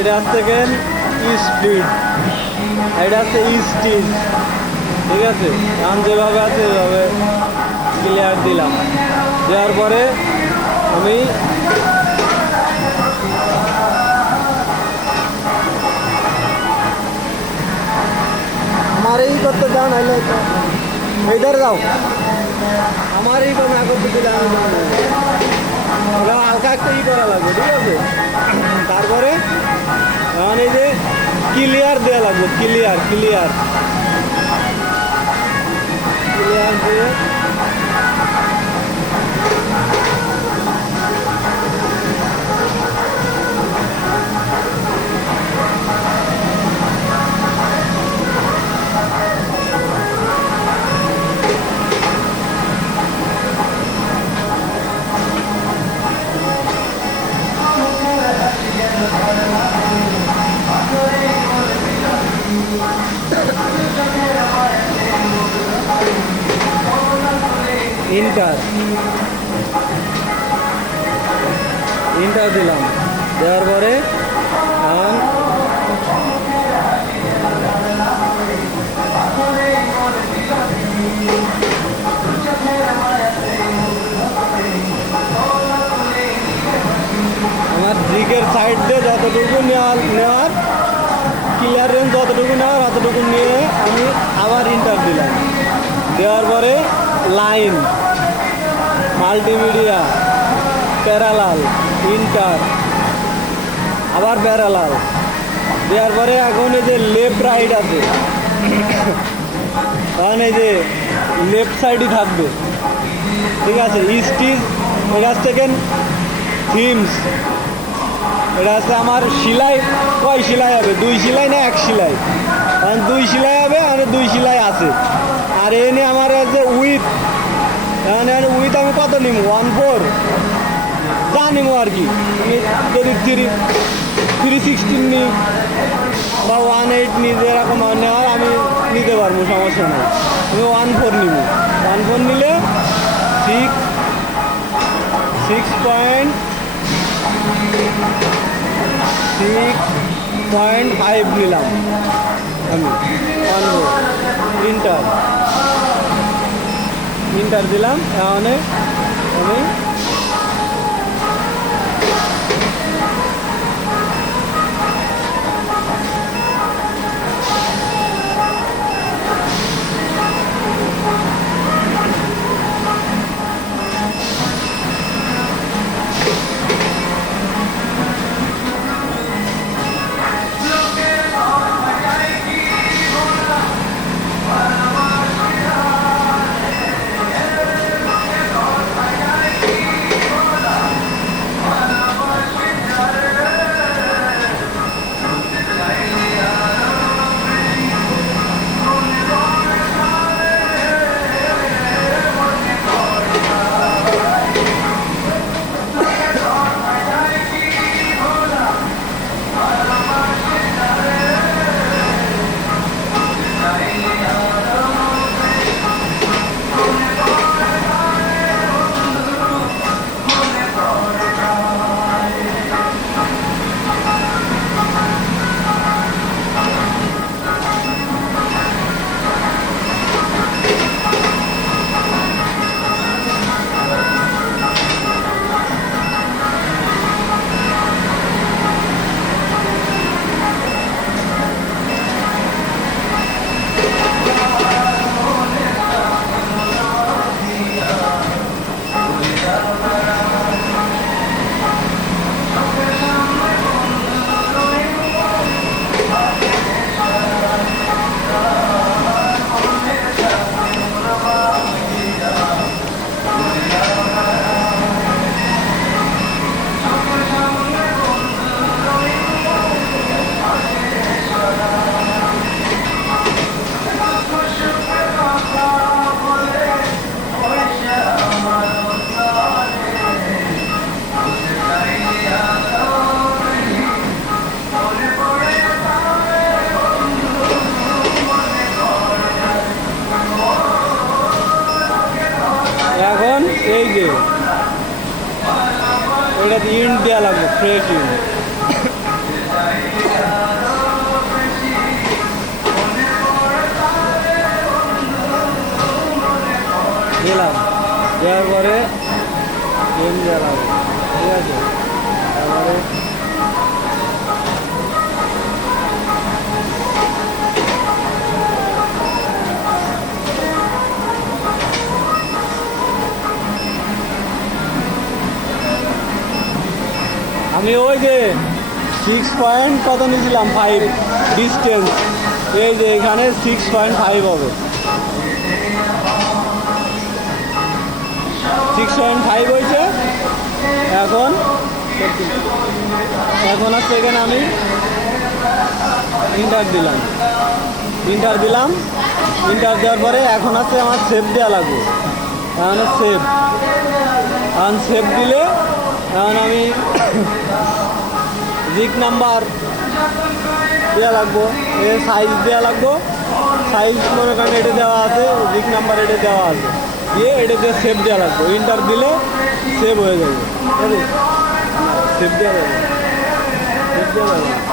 এটা থেকে স্পিড, এটা হচ্ছে স্টিচ, ঠিক আছে। এখন যেভাবে আছে এভাবে ক্লিয়ার দিলাম, দেওয়ার পরে আমি আমার এই করতে দাও, নাহলে এইধারে যাও, আমার এই করতে না করতে দিলে আমি হালকা একটা ই করা লাগবে, ঠিক আছে। তারপরে এখন এই যে ক্লিয়ার দেওয়া লাগবে, ক্লিয়ার ক্লিয়ার ক্লিয়ার দিয়ে ইন্টার ইন্টার দিলাম, দেওয়ার পরে এখন আমার দিকের সাইড দিয়ে যতটুকু নেওয়ার ক্লিয়ারেন্স যতটুকু নেওয়ার অতটুকু নিয়ে আমি আবার ইন্টার দিলাম, দেওয়ার পরে লাইন, মাল্টিমিডিয়া, প্যারালাল, ইন্টার, আবার প্যারালাল দেওয়ার পরে এখন এই যে লেফট রাইট আছে, এখন এই যে লেফট সাইডই থাকবে, ঠিক আছে। স্টিচ, এটা হচ্ছে থিমস, এটা হচ্ছে আমার সেলাই, কয় সেলাই হবে, 2 সেলাই না 1 সেলাই, কারণ 2 সেলাই হবে, মানে 2 সেলাই আছে। আর এনে আমার আছে উইথ, মানে উইথ আমি কত নিব, 1/4 যা নিব আর কি, আমি যদি 316 নিই বা 18 নিই, যেরকম নেওয়ার আমি নিতে পারবো, সমস্যা নেই। আমি 1/4 নিব, 1/4 নিলে 6.5 নিলাম আমি, 1/4 ইন্টার দিলাম। তাহলে আমি যে এটাতে ইন্ট দেওয়া লাগবে, ফ্রেশ ইন্ট। দিলাম, দেওয়ার পরে এম দেওয়া লাগবে, ঠিক আছে। তারপরে আমি ওই যে 6 পয়েন্ট কত নিয়েছিলাম, 5 ডিস্টেন্স, এই যে এখানে 6.5 হবে, 6.5 হয়েছে। এখন হচ্ছে এখানে আমি ইন্টার দিলাম, ইন্টার দেওয়ার পরে এখন হচ্ছে আমার সেভ দেওয়া লাগবে। এখন সেভ দিলে এখন আমি জিক নাম্বার দেওয়া লাগবো, সাইজ দেওয়া লাগবো, সাইজ মনে করেন এটা দেওয়া আছে, জিক নাম্বার এটা দেওয়া আছে, দিয়ে এটা দিয়ে সেভ দেওয়া লাগবো। ইন্টার দিলে সেভ হয়ে যাবে, সেভ দেওয়া যাবে, সেভ দেওয়া যাবে।